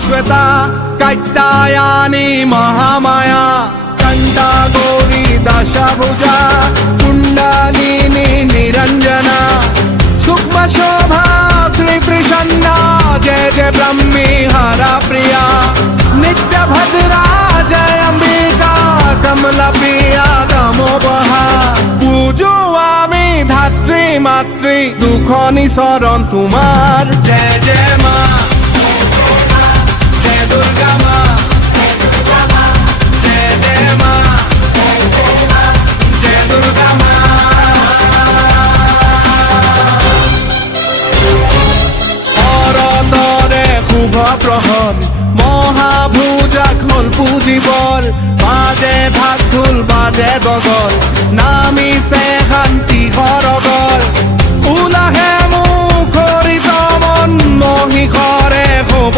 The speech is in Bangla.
মহাশ্বেতা কাত্যায়নী মহামায়া কণ্ঠা গৌরী দশভুজা কুণ্ডলিনী নিরঞ্জনা সূক্ষ্ম শোভা শ্রী ত্রিশন্না জয় জয় ব্রহ্মী হরা প্রিয়া নিত্য ভদ্রা জয় অম্বিকা কমলা প্রিয়া তমোবহা পূজো আমি ধাত্রী মাতৃ দুঃখ নিঃসরণ তোমার জয় জয় মা জয় দুর্গা মা জয় জয় মা জয় দুর্গা মা অৰতৰে শুভ প্ৰহৰ মহাভুজা খোল পুজিবৰ বাজে ঢাক ঢোল বাজে গগল নামিছে শান্তি সৰগৰ ওলাহে মোৰ